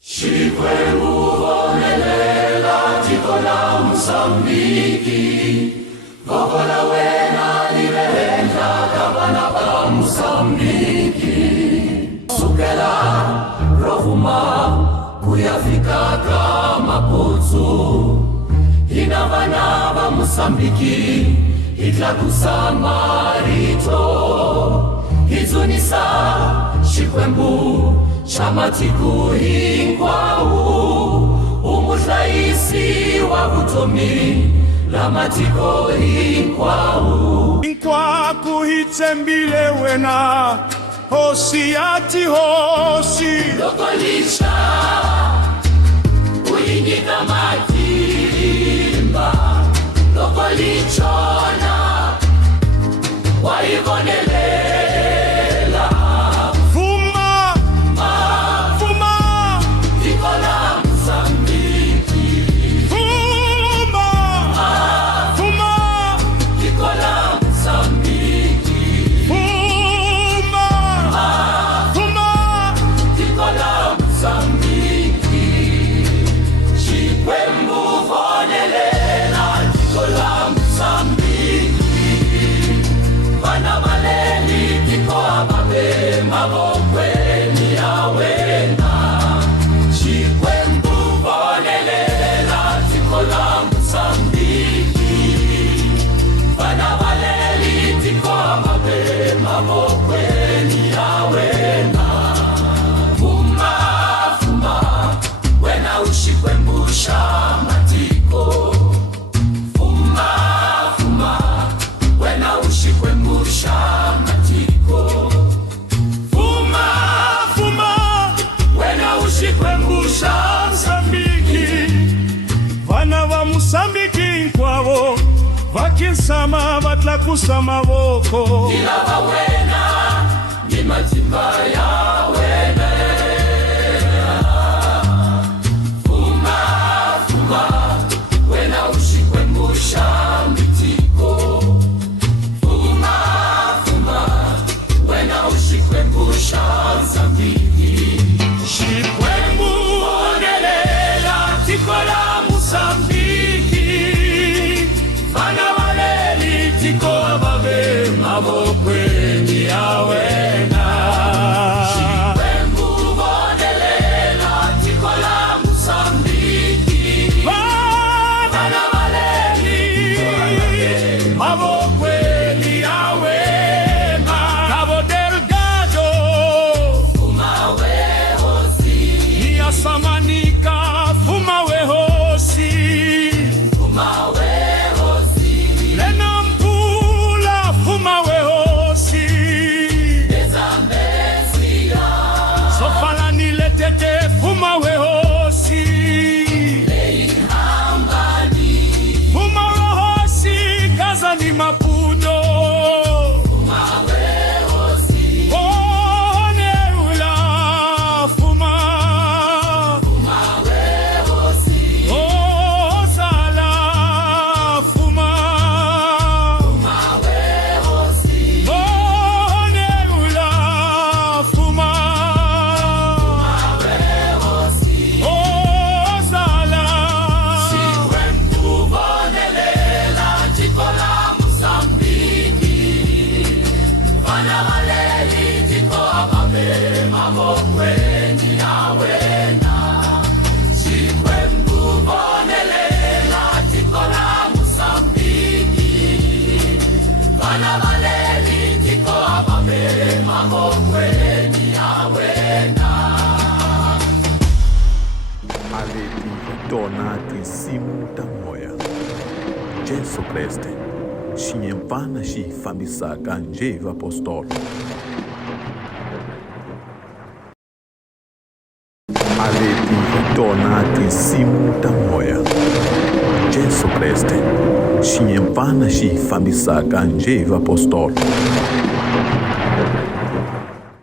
Shikwemuvonelela tikola Msambiki Gogola wena lirehenja kabana ba Msambiki Sukela rovuma kuyafika kama Putsu Inavana ba Msambiki Hitla kusamarito Hizunisa shikwembu Chamatiku hinkwau Umudlaisi wa butomi Lamatiko hinkwau Hinkwaku hitembile wena Hosi ati hosi Lokolisha Uingika matimba Lokolichona Waigonele Msambiki kwavo vakisama vatlakusa mavoko ila wawena ni matimba ya wena fuma wena ushikwembusha mitiko fuma wena ushikwembusha Msambiki shikwembu onelela tikola Msambiki Tiko ababe mabokweni awena Shikwembu vonelela tikola Msambiki Vana valeli mabokweni awena Cabo Delgado Fumawe hosi Nia Samanika Fumawe hosi Fumawe Aleti tona twisimu ta moya Jesu Kreste xinyempfana xi fambisaka njhevi apostolo Aleti tona twisimu ta moya Jesu Kreste xinyempfana xi fambisaka njhevi apostolo